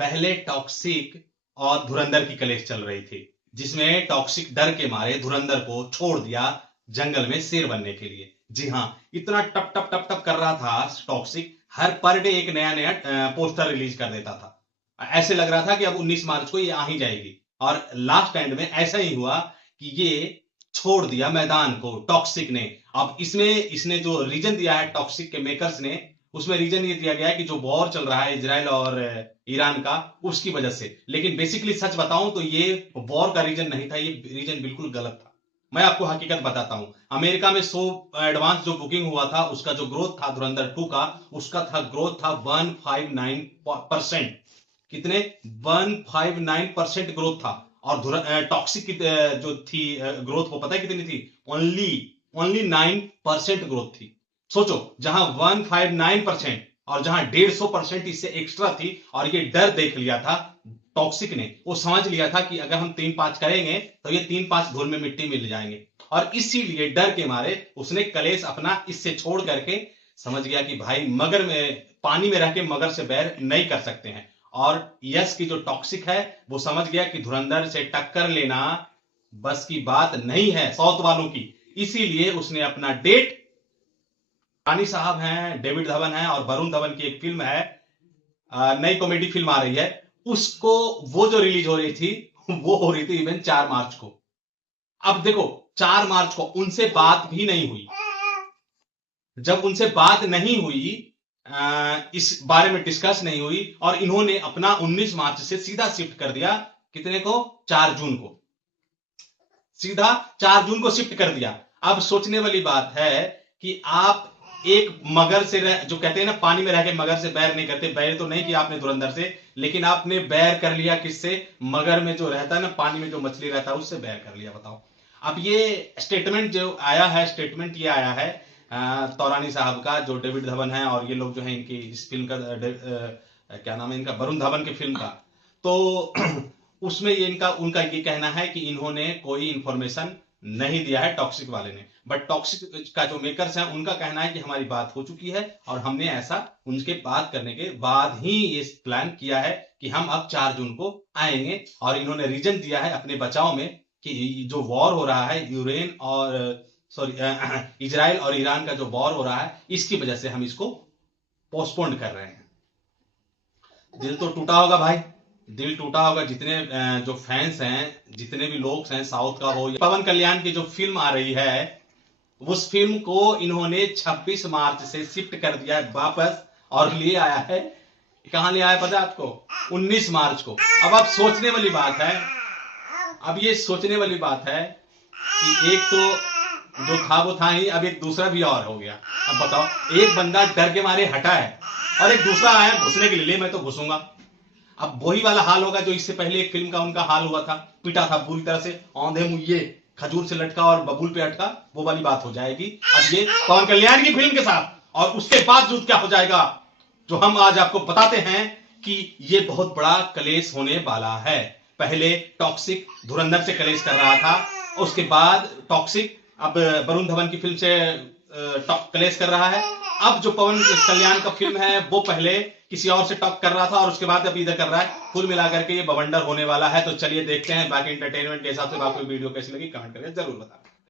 पहले टॉक्सिक और धुरंधर की कलेश चल रही थी, जिसमें टॉक्सिक डर के मारे धुरंधर को छोड़ दिया जंगल में शेर बनने के लिए। जी हां, इतना टप टप टप टप कर रहा था टॉक्सिक, हर पर डे एक नया नया पोस्टर रिलीज कर देता था। ऐसे लग रहा था कि अब 19 मार्च को ये आ ही जाएगी, और लास्ट एंड में ऐसा ही हुआ कि ये छोड़ दिया मैदान को टॉक्सिक ने। अब इसमें इसने जो रीजन दिया है टॉक्सिक के मेकर्स ने, उसमें रीजन ये दिया गया है कि जो वॉर चल रहा है इजराइल और ईरान का, उसकी वजह से। लेकिन बेसिकली सच बताऊं तो ये वॉर का रीजन नहीं था, ये रीजन बिल्कुल गलत था। मैं आपको हकीकत बताता हूं। अमेरिका में सो एडवांस जो बुकिंग हुआ था, उसका जो ग्रोथ था धुरंधर 2 का, उसका था ग्रोथ था 159%। कितने? 159% ग्रोथ था। और टॉक्सिक की जो थी ग्रोथ, वो पता है कितनी थी? ओनली 9% ग्रोथ थी। सोचो, जहां 159% और जहां 150% इससे एक्स्ट्रा थी, और ये डर देख लिया था टॉक्सिक ने। वो समझ लिया था कि अगर हम 3-5 करेंगे तो ये 3-5 धूल में मिट्टी मिल जाएंगे, और इसीलिए डर के मारे उसने कलेश अपना इससे छोड़ करके समझ गया कि भाई मगर में पानी में रह के मगर से बैर नहीं कर सकते हैं। और यश की जो टॉक्सिक है वो समझ गया कि धुरंधर से टक्कर लेना बस की बात नहीं है साउथ वालों की, इसीलिए उसने अपना डेट, रानी साहब हैं, डेविड धवन है और वरुण धवन की एक फिल्म है, नई कॉमेडी फिल्म आ रही है, उसको वो जो रिलीज हो रही थी वो हो रही थी इवन 4 मार्च को। अब देखो, 4 मार्च को उनसे बात भी नहीं हुई। जब उनसे बात नहीं हुई, इस बारे में डिस्कस नहीं हुई, और इन्होंने अपना 19 मार्च से सीधा शिफ्ट कर दिया कितने को? 4 जून को। सीधा 4 जून को शिफ्ट कर दिया। अब सोचने वाली बात है कि आप एक मगर से जो कहते हैं ना, पानी में रह के मगर से बैर नहीं करते। बैर तो नहीं किया आपने धुरंधर से, लेकिन आपने बैर कर लिया किससे? मगर में जो रहता है ना, पानी में जो मछली रहता है, उससे बैर कर लिया। बताओ। अब ये स्टेटमेंट जो आया है, स्टेटमेंट ये आया है तौरानी साहब का, जो डेविड धवन है और ये लोग जो है इनकी इस फिल्म का क्या नाम है इनका, वरुण धवन की फिल्म का। तो उसमें ये इनका उनका ये कहना है कि इन्होंने कोई इंफॉर्मेशन नहीं दिया है टॉक्सिक वाले ने, बट टॉक्सिक का जो मेकर्स हैं उनका कहना है कि हमारी बात हो चुकी है और हमने ऐसा उनके बात करने के बाद ही ये प्लान किया है कि हम अब 4 जून को आएंगे। और इन्होंने रीजन दिया है अपने बचाव में कि जो वॉर हो रहा है यूरेन और सॉरी इजराइल और ईरान का जो वॉर हो रहा है, इसकी वजह से हम इसको पोस्टपोन कर रहे हैं। दिल तो टूटा होगा भाई, दिल टूटा होगा। जितने जो फैंस हैं, जितने भी लोग हैं साउथ का हो, पवन कल्याण की जो फिल्म आ रही है, उस फिल्म को इन्होंने 26 मार्च से शिफ्ट कर दिया है वापस, और लिए आया है, कहां ले आया पता है आपको? 19 मार्च को। अब आप सोचने वाली बात है, अब ये सोचने वाली बात है कि एक तो जो था वो था ही, अब एक दूसरा भी और हो गया। अब बताओ, एक बंदा डर के मारे हटा है और एक दूसरा आया घुसने के लिए, मैं तो घुसूंगा। अब वही वाला हाल होगा जो इससे पहले एक फिल्म का उनका हाल हुआ था, पिटा था पूरी तरह से, औंधे मुझे खजूर से लटका और बबूल पे अटका, वो वाली बात हो जाएगी अब ये पवन कल्याण की फिल्म के साथ। और उसके बावजूद क्या हो जाएगा, जो हम आज आपको बताते हैं कि ये बहुत बड़ा कलेश होने वाला है। पहले टॉक्सिक धुरंधर से कलेश कर रहा था, उसके बाद टॉक्सिक अब वरुण धवन की फिल्म से कलेश कर रहा है। अब जो पवन कल्याण का फिल्म है वो पहले किसी और से टॉक कर रहा था और उसके बाद अब इधर कर रहा है। कुल मिलाकर के ये बवंडर होने वाला है। तो चलिए देखते हैं बाकी एंटरटेनमेंट के हिसाब से आपको वीडियो कैसी लगी कमेंट करके जरूर बताएं।